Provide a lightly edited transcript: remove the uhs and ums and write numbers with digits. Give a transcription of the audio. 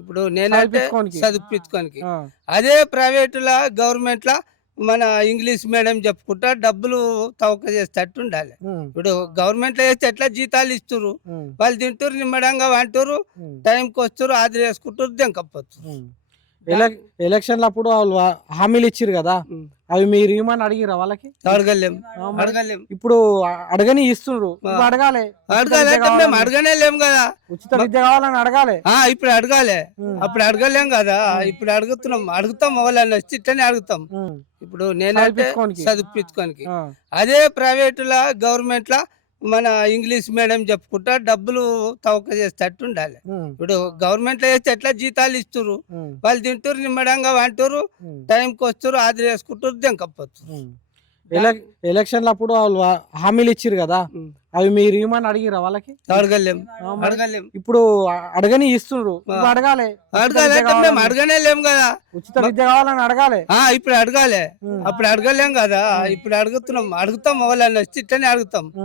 ఇప్పుడు నేనంటే చదివించుకోనికి. చదివించుకోనికి ఆ! అదే ప్రైవేటులా గవర్నమెంట్‌లా మన ఇంగ్లీష్ మీడియం చెప్పుకుంటా డబ్బులు తవక చేసేటట్టు ఉండాలి. హ్మ్. ఇప్పుడు గవర్నమెంట్‌లో చేస్తే ఎట్లా జీతాలు ఇస్తుర్రు. హ్మ్. వాళ్ళు తింటుర్రు నిమ్మడంగా వంటుర్రు, హ్మ్. టైంకి వస్తుర్రు, హాజరు చేసుకుంటుర్రు, దెంకపోతుర్రు. హ్మ్. దా ఎలక్షన్‌లప్పుడు ఆళ్ళు హామీలు ఇచ్చిర్రు గదా! హ్మ్. అవి మీరు ఇయ్యమని అడిగిర్రా వాళ్ళకి? అడగలేం. ఆ! మరి అడగలేం. ఇప్పుడు అడగని ఇస్తుండ్రు. ఆ! ఇప్పుడు అడగాలే. ఉచిత విద్య అడగాలంటే మేము కావాలని. అడగనే లేము గదా! ఉచిత విద్య కావాలని అడగాలే. ఇప్పుడు అడగాలే. హ్మ్. అప్పుడు అడగలేం గదా! హ్మ్. ఇప్పుడు అడుగుతున్నాం. అడుగుతాం ఎవలన్నా వస్తే ఇట్లనే అడుగుతాం. హ్మ్. ఇప్పుడు నేనంటే చదివించుకోనికి. చదివించుకోనికి. ఆ! అదే ప్రైవేటులా గవర్నమెంట్‌లా మన ఇంగ్లీష్ మీడియం చెప్పుకుంటా డబ్బులు తవక చేసేటట్టు ఉండాలి. హ్మ్. ఇప్పుడు గవర్నమెంట్‌లో చేస్తే ఎట్లా జీతాలు ఇస్తుర్రు. హ్మ్. వాళ్ళు తింటుర్రు నిమ్మడంగా వంటుర్రు, హ్మ్. టైంకి వస్తుర్రు, హాజరు చేసుకుంటుర్రు, దెంకపోతుర్రు. హ్మ్. దా ఎలక్షన్‌లప్పుడు ఆళ్ళు హామీలు ఇచ్చిర్రు గదా! హ్మ్. అవి మీరు ఇయ్యమని అడిగిర్రా వాళ్ళకి? అడగలేం. ఆ! మరి అడగలేం. ఇప్పుడు అడగని ఇస్తుండ్రు. ఆ! ఇప్పుడు అడగాలే. ఉచిత విద్య అడగాలంటే మేము కావాలని. అడగనే లేము గదా! ఉచిత విద్య కావాలని అడగాలే. ఇప్పుడు అడగాలే. హ్మ్. అప్పుడు అడగలేం గదా! హ్మ్. ఇప్పుడు అడుగుతున్నాం. అడుగుతాం ఎవలన్నా వస్తే ఇట్లనే అడుగుతాం. హ్మ్.